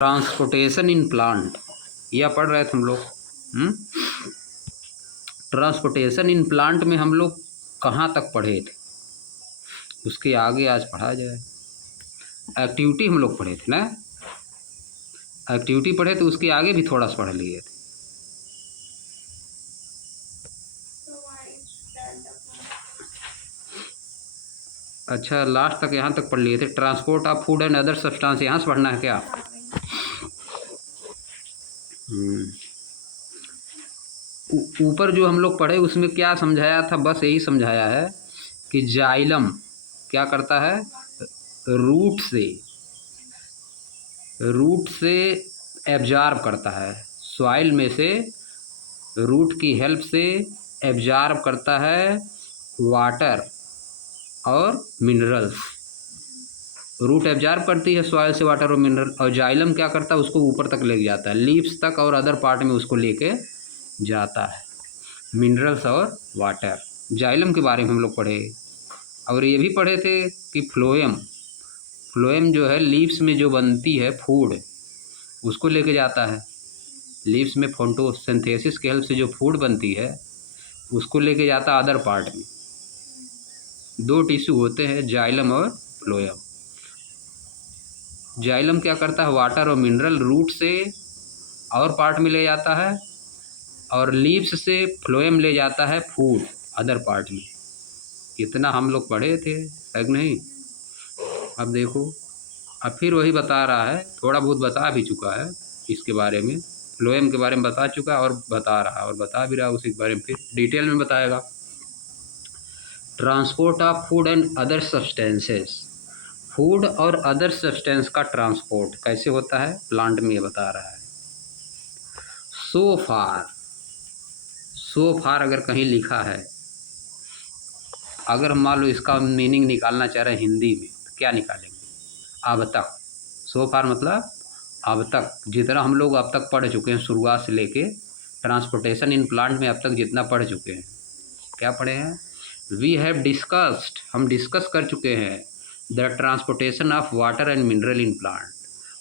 Transportation in plant, यह पढ़ रहे थे हम लोग। ट्रांसपोर्टेशन इन प्लांट में हम लोग कहाँ तक पढ़े थे, उसके आगे आज पढ़ा जाए। एक्टिविटी हम लोग पढ़े थे ना, एक्टिविटी पढ़े तो उसके आगे भी थोड़ा सा पढ़ लिए थे। अच्छा, लास्ट तक यहाँ तक पढ़ लिए थे। Transport of food and other substance यहाँ से पढ़ना है क्या? ऊपर जो हम लोग पढ़े उसमें क्या समझाया था, बस यही समझाया है कि जाइलम क्या करता है, रूट से एब्जॉर्ब करता है, सॉइल में से रूट की हेल्प से एब्जॉर्ब करता है वाटर और मिनरल्स। रूट एब्जॉर्ब करती है सॉइल से वाटर और मिनरल, और जाइलम क्या करता है, उसको ऊपर तक ले जाता है, लीव्स तक और अदर पार्ट में उसको लेके जाता है, मिनरल्स और वाटर। जाइलम के बारे में हम लोग पढ़े, और ये भी पढ़े थे कि फ्लोएम जो है लीव्स में जो बनती है फूड, उसको लेके जाता है। लीव्स में फोटोसिंथेसिस के हेल्प से जो फूड बनती है उसको लेके जाता है अदर पार्ट में। दो टिश्यू होते हैं, जाइलम और फ्लोएम। जाइलम क्या करता है, वाटर और मिनरल रूट से और पार्ट में ले जाता है, और लीव्स से फ्लोएम ले जाता है फूड अदर पार्ट में। इतना हम लोग पढ़े थे, है कि नहीं? अब देखो, अब फिर वही बता रहा है, थोड़ा बहुत बता भी चुका है इसके बारे में, फ्लोएम के बारे में बता चुका और बता रहा और बता भी रहा, उसी के बारे में फिर डिटेल में बताएगा। Transport of food and other substances, food और अदर सब्सटेंस का ट्रांसपोर्ट कैसे होता है प्लांट में, ये बता रहा है। सो फार अगर कहीं लिखा है, अगर मान लो इसका मीनिंग निकालना चाह रहे हैं हिंदी में, तो क्या निकालेंगे? अब तक। सो फार मतलब अब तक, जितना हम लोग अब तक पढ़ चुके हैं शुरुआत से लेके, ट्रांसपोर्टेशन इन प्लांट में अब तक जितना पढ़ चुके हैं, क्या पढ़े हैं? वी हैव डिस्कस्ड, हम डिस्कस कर चुके हैं the transportation of water and mineral in plant,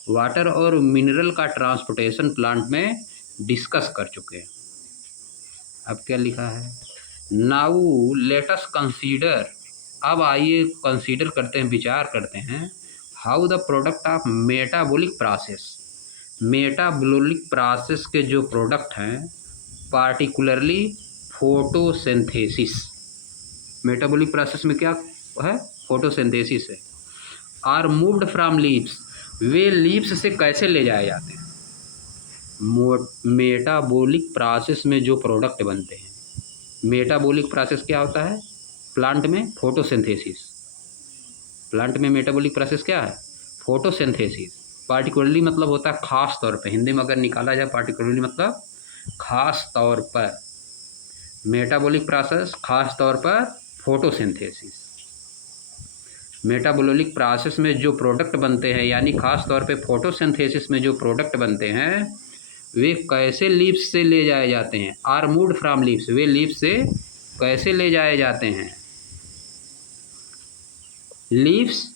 water और मिनरल का ट्रांसपोर्टेशन प्लांट में डिस्कस कर चुके हैं। अब क्या लिखा है? नाउ लेट अस कंसीडर, अब आइए कंसीडर करते हैं, विचार करते हैं, how the product of metabolic process, metabolic process के जो प्रोडक्ट हैं, पार्टिकुलरली फोटोसिंथेसिस, मेटाबॉलिक प्रोसेस में क्या है? फोटोसिंथेसिस है। आर मूव्ड फ्रॉम लीव्स, वे लीव्स से कैसे ले जाए जाते हैं? मेटाबॉलिक प्रोसेस में जो प्रोडक्ट बनते हैं, मेटाबॉलिक प्रोसेस क्या होता है प्लांट में? फोटोसिंथेसिस। प्लांट में मेटाबॉलिक प्रोसेस क्या है? फोटोसिंथेसिस। पार्टिकुलरली मतलब होता है खास तौर पर, हिंदी में अगर निकाला जाए पार्टिकुलरली मतलब खास तौर पर, मेटाबॉलिक प्रोसेस खास तौर पर फोटोसिंथेसिस। मेटाबॉलिक प्रोसेस में जो प्रोडक्ट बनते हैं, यानी खास तौर पे फोटोसिंथेसिस में जो प्रोडक्ट बनते हैं, वे कैसे लीव्स से ले जाए जाते हैं? आर मूव्ड फ्रॉम लीव्स, वे लीव्स से कैसे ले जाए जाते हैं? Leaves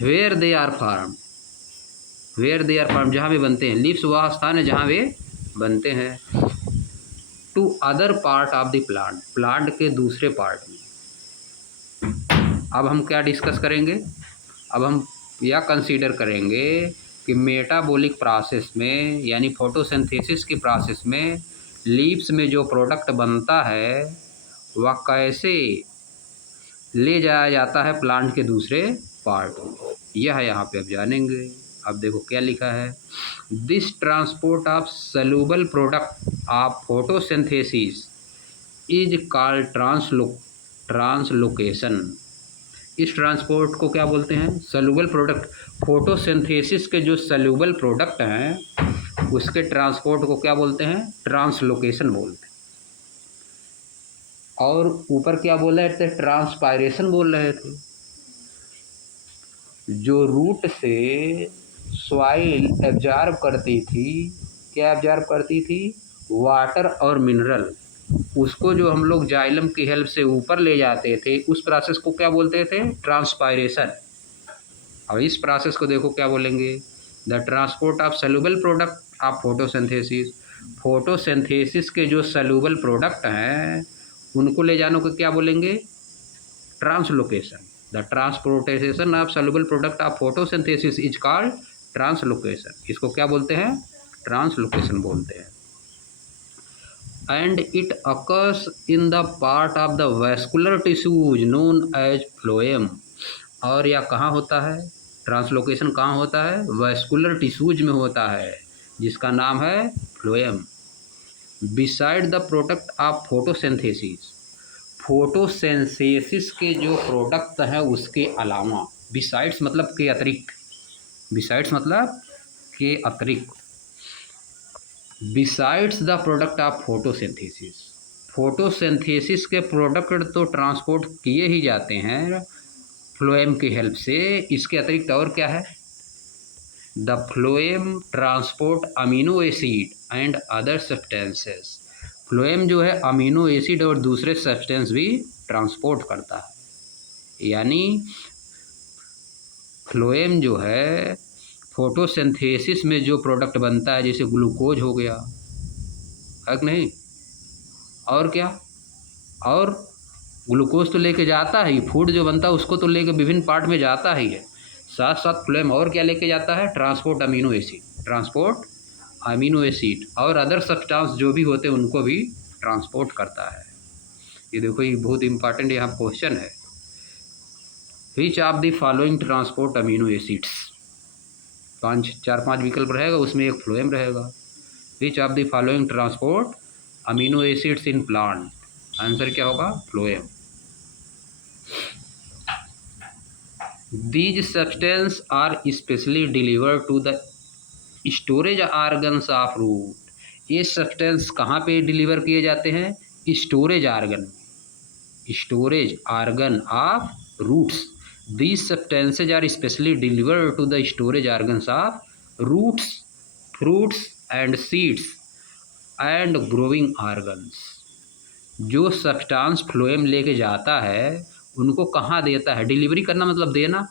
where they are form, where they are form, जहाँ वे बनते हैं, लीव्स वह स्थान है जहाँ वे बनते हैं। To other part of the plant, plant के दूसरे पार्ट में। अब हम क्या डिस्कस करेंगे? अब हम यह कंसीडर करेंगे कि मेटाबॉलिक प्रोसेस में, यानी फोटोसिंथेसिस की प्रोसेस में, लीव्स में जो प्रोडक्ट बनता है वह कैसे ले जाया जाता है प्लांट के दूसरे पार्ट में, यह यहाँ पे अब जानेंगे। अब देखो क्या लिखा है, this transport of soluble product of photosynthesis is called translocation. इस ट्रांसपोर्ट को क्या बोलते हैं? सल्यूबल प्रोडक्ट, फोटोसिंथेसिस के जो सल्यूबल प्रोडक्ट हैं उसके ट्रांसपोर्ट को क्या बोलते हैं? ट्रांसलोकेशन बोलते हैं। और ऊपर क्या बोल रहे थे? ट्रांसपायरेशन बोल रहे थे। जो रूट से सॉइल एब्जॉर्ब करती थी, क्या एब्जॉर्ब करती थी? वाटर और मिनरल, उसको जो हम लोग जाइलम की हेल्प से ऊपर ले जाते थे, उस प्रोसेस को क्या बोलते थे? ट्रांसपायरेशन। और इस प्रोसेस को देखो क्या बोलेंगे? The transport of soluble product of photosynthesis, photosynthesis के जो सॉल्युबल प्रोडक्ट हैं उनको ले जाने को क्या बोलेंगे? Translocation. The transportation of soluble product of photosynthesis is called translocation. इसको क्या बोलते हैं? ट्रांसलोकेशन बोलते हैं। And it occurs in the part of the vascular tissues known as phloem. और यह कहाँ होता है? ट्रांसलोकेशन कहाँ होता है? वैस्कुलर टिश्यूज में होता है, जिसका नाम है phloem. Beside the product of photosynthesis, photosynthesis के जो प्रोडक्ट हैं उसके अलावा, बिसाइड्स मतलब के अतिरिक्त, बिसाइड्स मतलब के अतिरिक्त, besides the product of photosynthesis, photosynthesis के प्रोडक्ट तो ट्रांसपोर्ट किए ही जाते हैं फ्लोएम की हेल्प से। इसके अतिरिक्त और क्या है? The phloem transport amino acid and other substances. Phloem जो है अमीनो एसिड और दूसरे सब्सटेंस भी ट्रांसपोर्ट करता है। यानी फ्लोएम जो है फोटोसिंथेसिस में जो प्रोडक्ट बनता है, जैसे ग्लूकोज हो गया, है कि नहीं? और क्या? और ग्लूकोज तो लेके जाता है, फूड जो बनता है उसको तो लेके विभिन्न पार्ट में जाता ही है। साथ साथ फ्लोएम और क्या लेके जाता है? Transport amino acid, transport amino acid और अदर सब्सटेंस जो भी होते हैं उनको भी ट्रांसपोर्ट करता है। ये देखो, ये बहुत इंपॉर्टेंट यहाँ क्वेश्चन है। Which of the following transport amino acids? 4-5 विकल्प रहेगा, उसमें एक फ्लोएम रहेगा। Which of the following transport amino acids in plant? Answer क्या होगा? Phloem. These substances are specially delivered to the storage organs of root। ये substance कहाँ पे डिलीवर किए जाते हैं? स्टोरेज आर्गन में, storage organ of roots. These substances are specially delivered to the storage organs of roots, fruits and seeds and growing organs। जो substance phloem लेके जाता है उनको कहाँ देता है? डिलीवरी करना मतलब देना,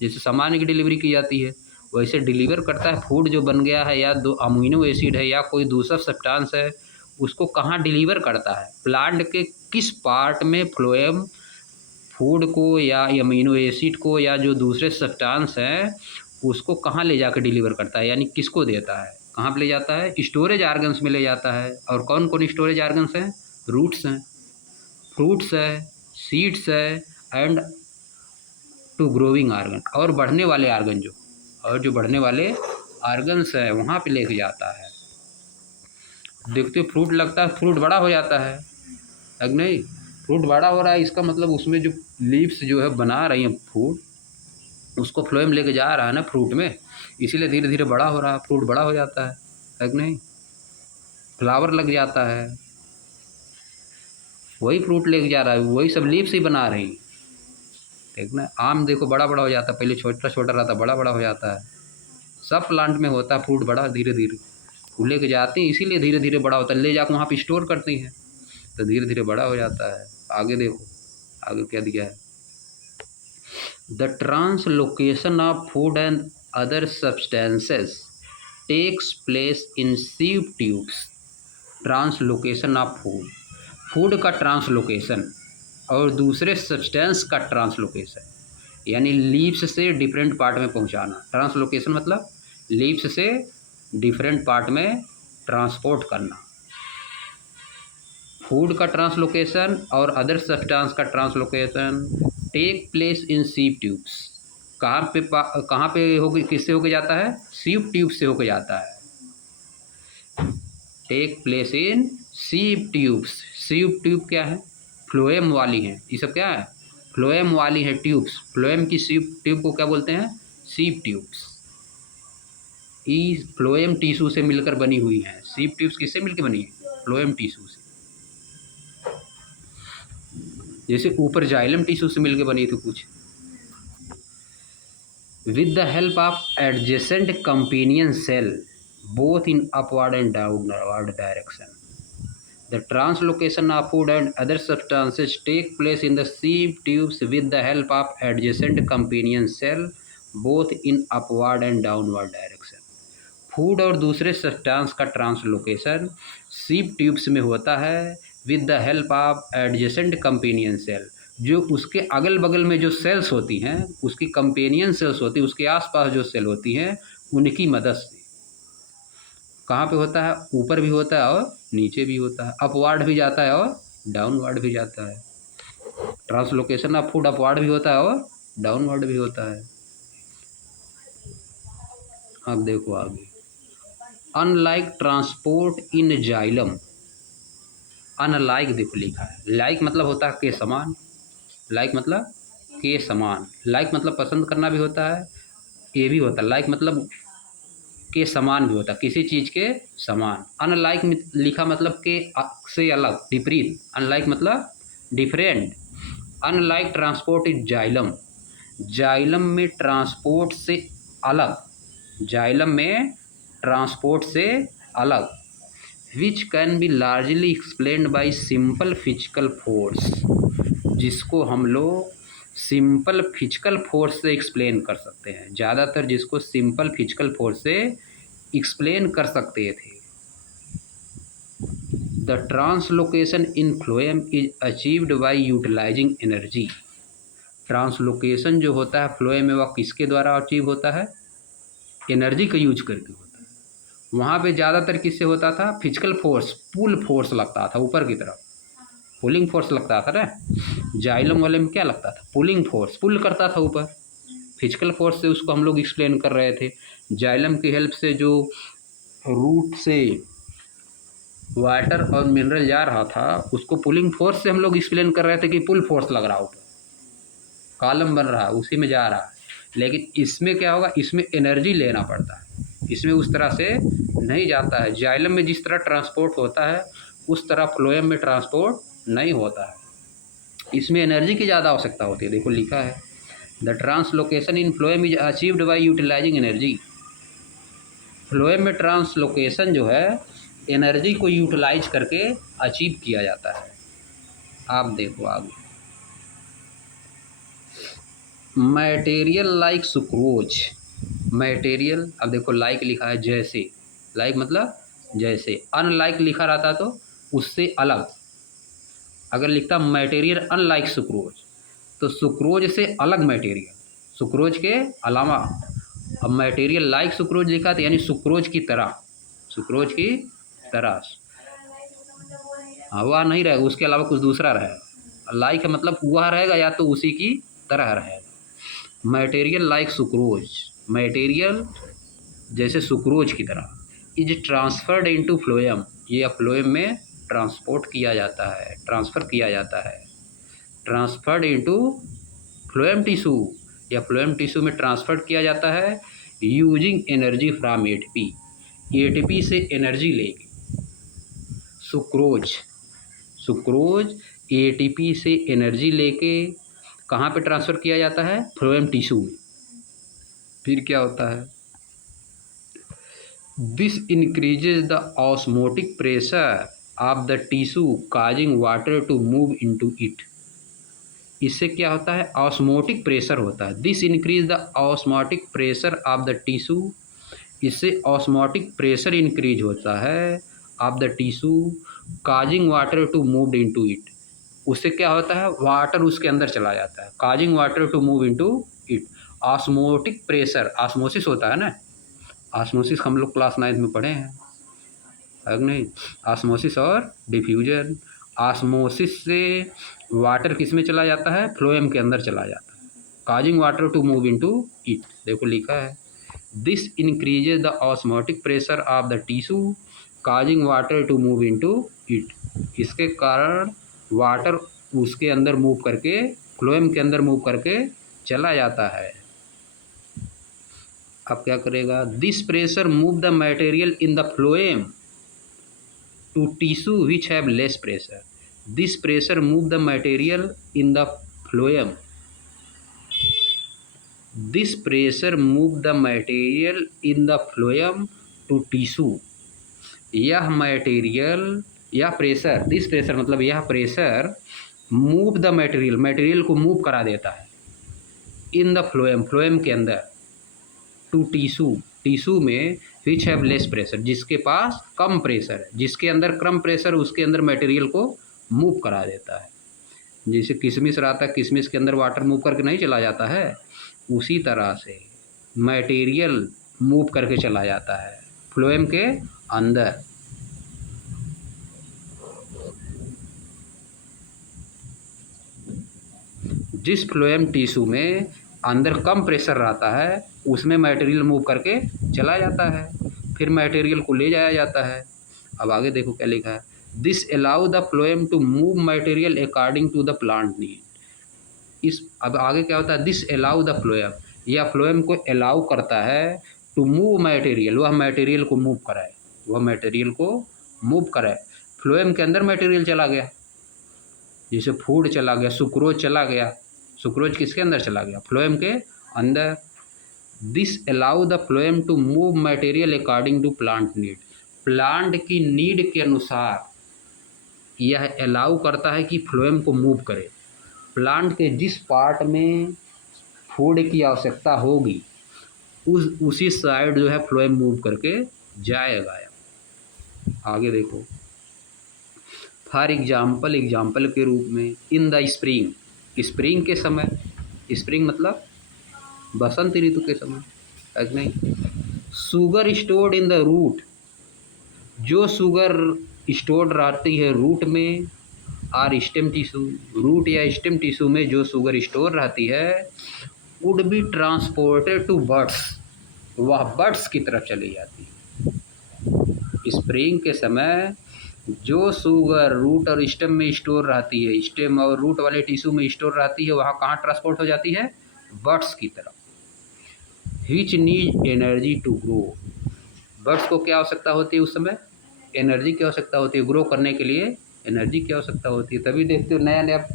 जैसे सामान की डिलीवरी की जाती है वैसे डिलीवर करता है। फूड जो बन गया है या दो अमीनो एसिड है या कोई दूसरा सब्सटेंस है, उसको कहाँ डिलीवर करता है? प्लांट के किस पार्ट में फ्लोएम फूड को या अमीनो एसिड को या जो दूसरे सब्सटेंस हैं उसको कहाँ ले जाकर डिलीवर करता है, यानी किसको देता है? कहाँ पे ले जाता है? स्टोरेज आर्गन्स में ले जाता है। और कौन कौन स्टोरेज आर्गन्स हैं? रूट्स हैं, फ्रूट्स है, सीड्स है एंड टू ग्रोविंग आर्गन, और बढ़ने वाले आर्गन जो बढ़ने वाले आर्गन्स है वहाँ पे लेके जाता है। देखते फ्रूट लगता है, फ्रूट बड़ा हो जाता है, अगर नहीं फ्रूट बड़ा हो रहा है इसका मतलब उसमें जो लीव्स जो है बना रही हैं फूड, उसको फ्लोएम लेके जा रहा है ना फ्रूट में, इसीलिए धीरे धीरे बड़ा हो रहा है, फ्रूट बड़ा हो जाता है, अगर नहीं फ्लावर लग जाता है, वही फ्रूट लेके जा रहा है, वही सब लीव्स ही बना रही। देखना आम देखो बड़ा बड़ा हो जाता है, पहले छोटा छोटा रहता, बड़ा बड़ा हो जाता है। सब प्लांट में होता है, फ्रूट बड़ा धीरे धीरे फूल लेके जाते हैं, इसीलिए धीरे धीरे बड़ा होता है, ले जाकर वहाँ पे स्टोर करती हैं तो धीरे धीरे बड़ा हो जाता है। आगे देखो आगे क्या दिया है? The translocation of food and other substances takes place in sieve tubes. Translocation of food, food का ट्रांसलोकेशन और दूसरे सब्सटेंस का ट्रांसलोकेशन, यानी लीव्स से डिफरेंट पार्ट में पहुंचाना। ट्रांसलोकेशन मतलब लीव्स से डिफरेंट पार्ट में ट्रांसपोर्ट करना। फूड का ट्रांसलोकेशन और अदर सब्सटेंस का translocation take place in sieve tubes. कहाँ पे होके किससे होके जाता है? सीव ट्यूब से होके जाता है। Take place in sieve tubes. Sieve tube क्या है? फ्लोएम वाली हैं, ये सब क्या है? फ्लोएम वाली है ट्यूब्स। फ्लोएम की सीव ट्यूब को क्या बोलते हैं? Sieve tubes. ये फ्लोएम टिश्यू से मिलकर बनी हुई हैं। सीव ट्यूब्स किससे मिलकर बनी है? फ्लोएम टिश्यू से। जैसे ऊपर जाइलम टिश्यू से मिलकर बनी थी कुछ। With the help of adjacent companion cell both in upward and downward direction, the translocation of food and other substances take place in the sieve tubes with the help of adjacent companion cell both in upward and downward direction. Food और दूसरे substance का translocation सीप tubes में होता है with the help of adjacent companion cell. जो उसके अगल बगल में जो सेल्स होती हैं, उसकी कंपेनियन सेल्स होती हैं, उसके आसपास जो सेल होती हैं, उनकी मदद से। कहाँ पे होता है? ऊपर भी होता है और नीचे भी होता है, अपवार्ड भी जाता है और डाउनवर्ड भी जाता है। ट्रांसलोकेशन ऑफ फूड अपवार्ड भी होता है और डाउनवर्ड भी होता है। अब देखो आगे, अनलाइक ट्रांसपोर्ट इन जाइलम। अनलाइक देखो लिखा है, लाइक मतलब होता है के समान, लाइक मतलब के समान, लाइक मतलब पसंद करना भी होता है, ये भी होता है, लाइक मतलब के समान भी होता है, किसी चीज़ के समान। अनलाइक लिखा मतलब के से अलग, विपरीत। अनलाइक मतलब different. Unlike transport is xylem. Xylem में ट्रांसपोर्ट से अलग, जाइलम में ट्रांसपोर्ट से अलग। Which can be largely explained by simple physical force. जिसको हम लोग सिंपल फिजिकल फोर्स से एक्सप्लेन कर सकते हैं, ज़्यादातर जिसको सिंपल फिजिकल फोर्स से एक्सप्लेन कर सकते थे। The translocation in phloem is achieved by utilising energy. Translocation जो होता है फ्लोएम में, वह किसके द्वारा अचीव होता है? एनर्जी का यूज करके होता है। वहाँ पे ज़्यादातर किससे होता था? फिजिकल फोर्स, पुल फोर्स लगता था ऊपर की तरफ, पुलिंग फोर्स लगता था ना। जाइलम वाले में क्या लगता था? पुलिंग फोर्स, पुल करता था ऊपर। फिजिकल फोर्स से उसको हम लोग एक्सप्लेन कर रहे थे। जाइलम की हेल्प से जो रूट से वाटर और मिनरल जा रहा था, उसको पुलिंग फोर्स से हम लोग एक्सप्लेन कर रहे थे कि पुल फोर्स लग रहा ऊपर, कॉलम बन रहा है, उसी में जा रहा है। लेकिन इसमें क्या होगा? इसमें एनर्जी लेना पड़ता है, इसमें उस तरह से नहीं जाता है। जाइलम में जिस तरह ट्रांसपोर्ट होता है, उस तरह फ्लोएम में ट्रांसपोर्ट नहीं होता है, इसमें एनर्जी की ज़्यादा आवश्यकता होती है। देखो लिखा है, the translocation in phloem is achieved by utilising energy. Phloem में ट्रांसलोकेशन जो है एनर्जी को यूटिलाइज करके अचीव किया जाता है। आप देखो आगे, मटेरियल लाइक सुक्रोज। मटेरियल, अब देखो लाइक लिखा है जैसे, लाइक मतलब जैसे। अनलाइक लिखा रहता तो उससे अलग। अगर लिखता मटेरियल अनलाइक सुक्रोज, तो सुक्रोज से अलग मटेरियल, सुक्रोज के अलावा। अब मटेरियल लाइक सुक्रोज लिखा था यानी सुक्रोज की तरह, सुक्रोज की तरह। वह नहीं रहेगा, उसके अलावा कुछ दूसरा रहेगा। लाइक मतलब वह रहेगा या तो उसी की तरह रहेगा। मटेरियल लाइक सुक्रोज, मटेरियल जैसे सुक्रोज की तरह। इज ट्रांसफर्ड इनटू फ्लोएम, ये फ्लोएम में ट्रांसपोर्ट किया जाता है, ट्रांसफ़र किया जाता है। ट्रांसफर्ड इनटू फ्लोएम टिश्यू, या फ्लोएम टिश्यू में ट्रांसफर किया जाता है using energy from ATP, ATP से एनर्जी लेके। सुक्रोज, सुक्रोज एटीपी से एनर्जी लेके कहाँ पे ट्रांसफ़र किया जाता है? फ्लोएम टिश्यू में। फिर क्या होता है? This increases the osmotic pressure of the tissue causing water to move into it. इससे क्या होता है? ऑस्मोटिक प्रेशर होता है। This increase the osmotic pressure of the tissue, इससे ऑस्मोटिक प्रेशर इंक्रीज होता है of the tissue causing water to move into it. उससे क्या होता है? वाटर उसके अंदर चला जाता है, causing water to move into it. Osmotic pressure, osmosis होता है ना, ऑस्मोसिस हम लोग क्लास 9 में पढ़े हैं, है नहीं? ऑस्मोसिस और डिफ्यूजन। ऑस्मोसिस से वाटर किस में चला जाता है? फ्लोएम के अंदर चला जाता है, causing water to move into it. देखो लिखा है, this increases the osmotic pressure of the tissue causing water to move into it. इसके कारण वाटर उसके अंदर मूव करके, फ्लोएम के अंदर मूव करके चला जाता है। अब क्या करेगा? This pressure move the material in the phloem to tissue which have less pressure. This pressure move the material in the phloem. This pressure move the material in the phloem to tissue. यह material, यह pressure, this pressure मतलब यह pressure move the material, material को move करा देता है in the phloem, phloem के अंदर। टू टिश्यू में विच हैव लेस प्रेशर, जिसके पास कम प्रेशर है, जिसके अंदर कम प्रेशर उसके अंदर मटेरियल को मूव करा देता है। जैसे किशमिश रहता है, किशमिश के अंदर वाटर मूव करके नहीं चला जाता है, उसी तरह से मटेरियल मूव करके चला जाता है फ्लोएम के अंदर। जिस फ्लोएम टिश्यू में अंदर कम प्रेशर रहता है उसमें मटेरियल मूव करके चला जाता है, फिर मटेरियल को ले जाया जाता है। अब आगे देखो क्या लिखा है, this allow the phloem to move material according to the plant need. इस अब आगे क्या होता है, दिस अलाउ द फ्लोएम, यह फ्लोएम को अलाउ करता है टू मूव मटेरियल, वह मटेरियल को मूव कराए, वह मटेरियल को मूव कराए। फ्लोएम के अंदर मटेरियल चला गया, जैसे फूड चला गया, सुक्रोज चला गया, सुक्रोज किसके अंदर चला गया, फ्लोएम के अंदर। This allow the phloem to move material according to plant need, plant की नीड के अनुसार यह अलाउ करता है कि फ्लोएम को मूव करे। प्लांट के जिस पार्ट में फूड की आवश्यकता होगी उसी साइड जो है फ्लोएम मूव करके जाएगा। आगे देखो, फॉर एग्जाम्पल के रूप में इन द स्प्रिंग, स्प्रिंग के समय, स्प्रिंग मतलब बसंत ऋतु के समय, है कि नहीं। Sugar stored in the root, जो शुगर स्टोर्ड रहती है रूट में, और स्टेम टिश्यू, रूट या स्टेम टिश्यू में जो शुगर स्टोर रहती है, would be transported to buds, वह बड्स की तरफ चली जाती है। स्प्रिंग के समय जो शुगर रूट और स्टेम में स्टोर रहती है, स्टेम और रूट वाले टिश्यू में स्टोर रहती है, वहाँ कहाँ ट्रांसपोर्ट हो जाती है, बड्स की तरफ। Which need energy to grow, buds को क्या आवश्यकता होती है उस समय, एनर्जी की आवश्यकता होती है, ग्रो करने के लिए एनर्जी की आवश्यकता होती है। तभी देखते हो नया नया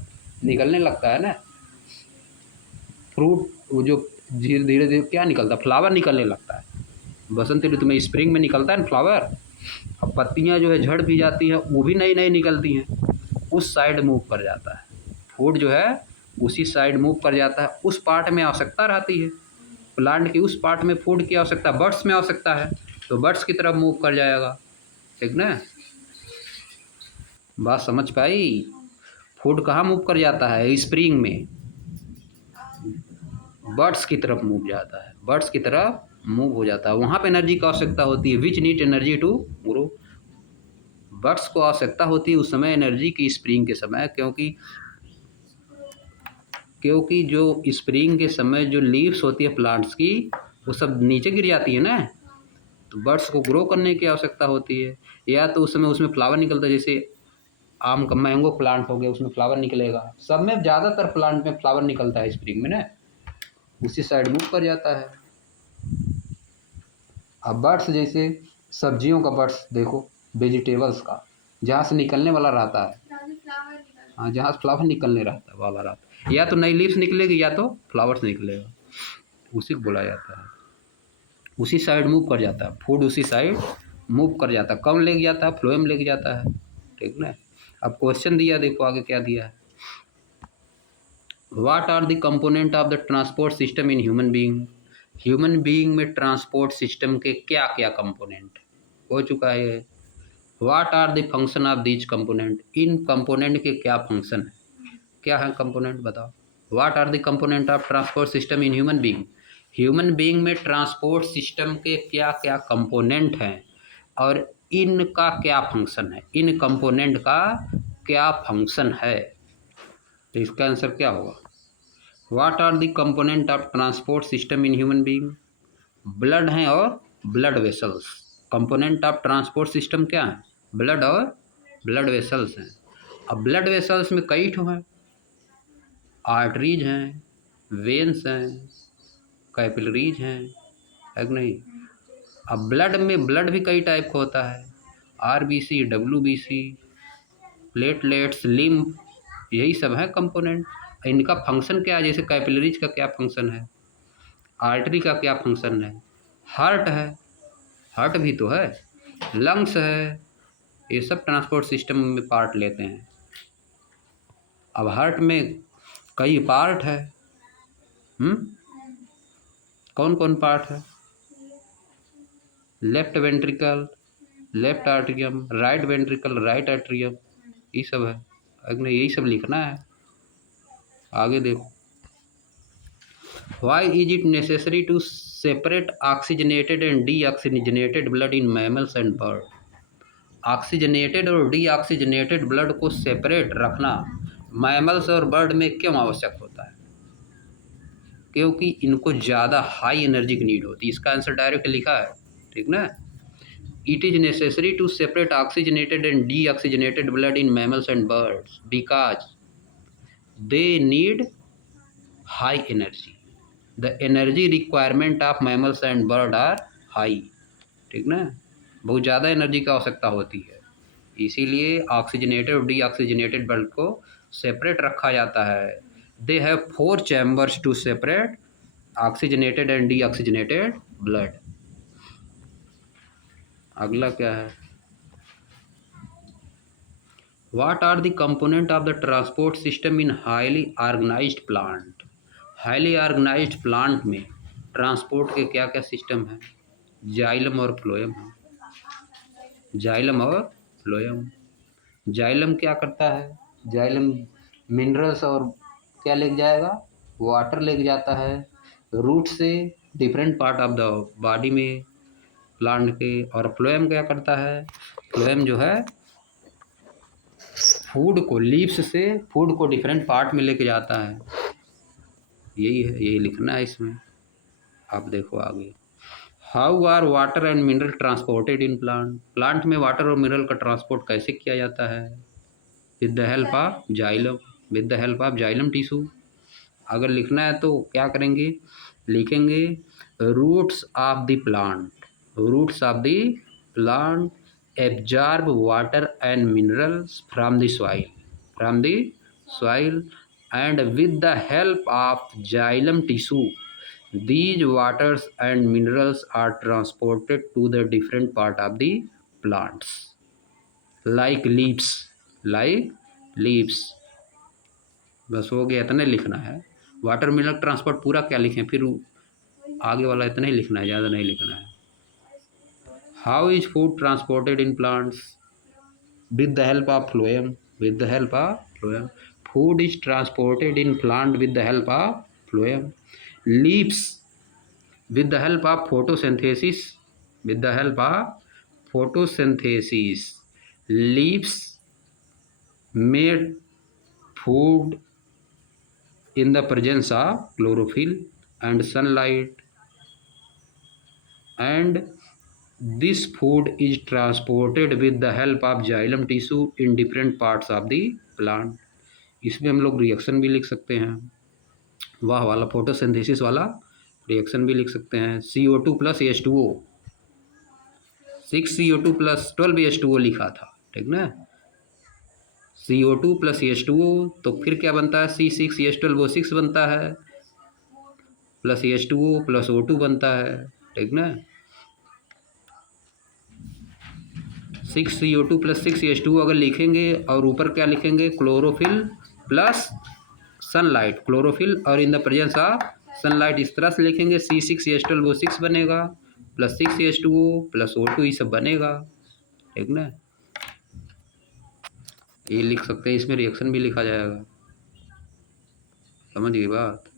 निकलने लगता है ना फ्रूट, वो जो धीरे धीरे क्या निकलता है, फ्लावर निकलने लगता है। बसंत ऋतु में, स्प्रिंग में निकलता है ना फ्लावर। अब पत्तियां जो है झड़ भी जाती हैं, वो भी नई नई निकलती हैं, उस साइड मूव कर जाता है फूड जो है, उसी साइड मूव कर जाता है। उस पार्ट में आवश्यकता रहती है प्लांट की, उस पार्ट में फूड की आवश्यकता, बर्ड्स में आवश्यकता है, तो बर्ड्स की तरफ मूव कर जाएगा, ठीक ना। बात समझ पाई। फूड कहाँ मूव कर जाता है, स्प्रिंग में बर्ड्स की तरफ मूव जाता है, बर्ड्स की तरफ मूव हो जाता है, वहाँ पे एनर्जी की आवश्यकता होती है। Which need energy to grow, birds को आवश्यकता होती है उस समय एनर्जी की, स्प्रिंग के समय, क्योंकि जो स्प्रिंग के समय जो लीव्स होती है प्लांट्स की, वो सब नीचे गिर जाती है ना, तो बर्ड्स को ग्रो करने की आवश्यकता होती है। या तो उस समय उसमें फ्लावर निकलता है, जैसे आम का मैंगो प्लांट हो गया, उसमें फ्लावर निकलेगा, सब में ज़्यादातर प्लांट में फ्लावर निकलता है स्प्रिंग में ना, उसी साइड मूव कर जाता है। अब बर्ड्स जैसे सब्जियों का बर्ड्स देखो, वेजिटेबल्स का, जहाँ से निकलने वाला रहता है, हाँ जहाँ से फ्लावर निकलने वाला रहता है, या तो नई लीव्स निकलेगी या तो फ्लावर्स निकलेगा, उसी को बोला जाता है। उसी साइड मूव कर जाता है फूड, उसी साइड मूव कर जाता है, कौन लेके जाता है, फ्लोएम लेके जाता है, ठीक ना। अब क्वेश्चन दिया, देखो आगे क्या दिया है, what are the component of the transport system in human being, human being में ट्रांसपोर्ट सिस्टम के क्या क्या कंपोनेंट हो चुका है। What are the function of these component, इन कंपोनेंट के क्या फंक्शन है, क्या है कंपोनेंट बताओ। What are the component of transport system in human being, human being में ट्रांसपोर्ट सिस्टम के क्या क्या कंपोनेंट हैं और इनका क्या फंक्शन है, इन कंपोनेंट का क्या फंक्शन है, तो इसका आंसर क्या होगा। What are the component of transport system in human being, blood हैं और blood vessels, component of transport system क्या है, ब्लड और ब्लड वेसल्स हैं। अब ब्लड वेसल्स में कई ठो हैं, आर्टरीज हैं, वेन्स हैं, कैपिलरीज हैं, है कि नहीं। अब ब्लड में ब्लड भी कई टाइप का होता है, आरबीसी, डब्ल्यूबीसी, प्लेटलेट्स, लिम्फ, यही सब है कंपोनेंट। इनका फंक्शन क्या है, जैसे कैपिलरीज का क्या फंक्शन है, आर्टरी का क्या फंक्शन है, हार्ट है, हार्ट भी तो है, लंग्स है, ये सब ट्रांसपोर्ट सिस्टम में पार्ट लेते हैं। अब हार्ट में कई पार्ट है, कौन कौन पार्ट है, left ventricle, left atrium, right ventricle, right atrium, ये सब है। अगले यही सब लिखना है। आगे देखो, why is it necessary to separate oxygenated and deoxygenated blood in mammals and bird. Oxygenated और डीऑक्सीजनेटेड ब्लड को सेपरेट रखना मैमल्स और बर्ड में क्यों आवश्यक होता है? क्योंकि इनको ज़्यादा हाई एनर्जी की नीड होती है। इसका आंसर डायरेक्ट लिखा है, ठीक ना। It is necessary to separate oxygenated and deoxygenated blood in mammals and birds because they need high energy. The energy requirement of mammals and bird are high, ठीक ना। बहुत ज़्यादा एनर्जी की आवश्यकता होती है, इसीलिए ऑक्सीजनेटेड और डीऑक्सीजनेटेड ब्लड को सेपरेट रखा जाता है। They have 4 chambers to separate oxygenated and deoxygenated blood. अगला क्या है, what are the component of the transport system in highly organised plant. Highly organised plant में ट्रांसपोर्ट के क्या क्या सिस्टम है? जाइलम और फ्लोएम है। जाइलम और फ्लोएम। जाइलम क्या करता है? जाइलम मिनरल्स और क्या लेके जाएगा? वाटर लेके जाता है रूट से different part of the body में प्लांट के। और फ्लोएम क्या करता है? फ्लोएम जो है फूड को, लीव्स से फूड को डिफरेंट पार्ट में लेके जाता है। यही है, यही लिखना है इसमें। आप देखो आगे, how are water and mineral transported in plant. Plant में वाटर और मिनरल का ट्रांसपोर्ट कैसे किया जाता है? With the help of xylem, with the help of xylem tissue. अगर लिखना है तो क्या करेंगे? लिखेंगे roots of the plant, roots of the plant absorb water and minerals from the soil, from the soil and with the help of xylem tissue these waters and minerals are transported to the different part of the plants like leaves, like leaves। बस हो गया, इतना लिखना है। Water mineral transport पूरा क्या लिखें, फिर आगे वाला इतना ही लिखना है, ज़्यादा नहीं लिखना है। How is food transported in plants? With the help of phloem, with the help of phloem। Food is transported in plant with the help of phloem। Leaves with the help of photosynthesis, with the help of photosynthesis leaves made food in the presence of chlorophyll and sunlight, and this food is transported with the help of xylem tissue in different parts of the plant। इसमें हम लोग reaction भी लिख सकते हैं, वाह वाला photosynthesis वाला रिएक्शन भी लिख सकते हैं। CO2 plus H2O, 6 CO2 plus 12 H2O लिखा था, ठीक ना। CO2 प्लस H2O तो फिर क्या बनता है? C6H12O 6 बनता है, प्लस H2O प्लस O2 बनता है, ठीक ना। 6 CO2 प्लस 6 H2O अगर लिखेंगे और ऊपर क्या लिखेंगे? क्लोरोफिल प्लस सनलाइट, क्लोरोफिल और in the presence of sunlight, इस तरह से लिखेंगे। C6H12O 6 बनेगा, प्लस 6H2O प्लस O2 ये सब बनेगा, ठीक ना। ये लिख सकते हैं, इसमें रिएक्शन भी लिखा जाएगा। समझ गई बात?